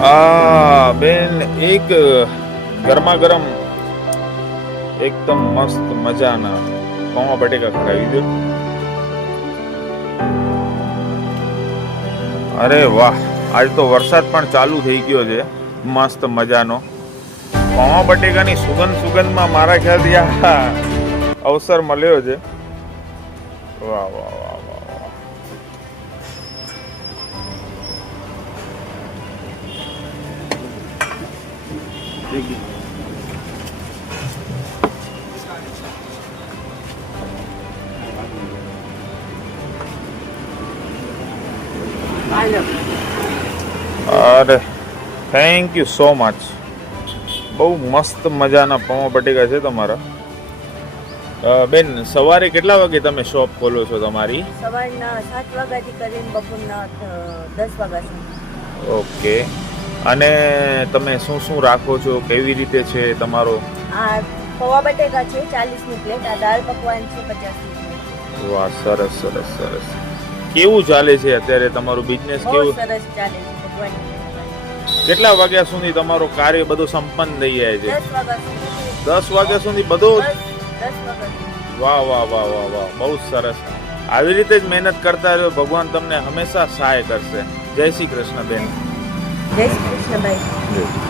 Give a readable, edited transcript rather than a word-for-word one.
બેન એક ગરમા ગરમ એકદમ મસ્ત મજાના પૌવા બટેકા ખવડાવી દો. અરે વાહ, આજ તો વરસાદ પણ ચાલુ થઈ ગયો છે. મસ્ત મજાનો પૌવા બટેકાની સુગંધમાં મારા ખ્યાલથી આ અવસર મળ્યો છે. વાહ વાહ વાહ વાહ વાહ. અરે થેન્ક યુ સો મચ. બહુ મસ્ત મજાના પૌવા બટેકા છે તમારા. બેન, સવારે કેટલા વાગે તમે શોપ ખોલો છો તમારી? સવારના 7 વાગ્યાથી કરીને બપોરના 10 વાગ્યા સુધી. ઓકે. અને તમે શું શું રાખો છો, કેવી રીતે છે તમારો? આ પૌવા બટેકા છે 40ની પ્લેટ, આ દાળ પકવાન છે 50ની પ્લેટ. વાહ, સરસ સરસ સરસ. કેવું ચાલે છે અત્યારે તમારું બિઝનેસ? કેવું? સરસ ચાલે છે ભગવાનની મહેરબાની. કેટલા વાગ્યા સુધી તમારો કાર્ય બધું સંપન્ન થઈ જાય છે? 10 વાગ્યા સુધી. 10 વાગ્યા સુધી બધું? 10 વાગ્યા સુધી. વાહ વાહ વાહ વાહ વાહ, બહુ સરસ. આવી રીતે જ મહેનત કરતા રહ્યો, ભગવાન તમને હંમેશા સહાય કરશે. જય શ્રી કૃષ્ણ બેન. જય શ્રી કૃષ્ણ ભાઈ.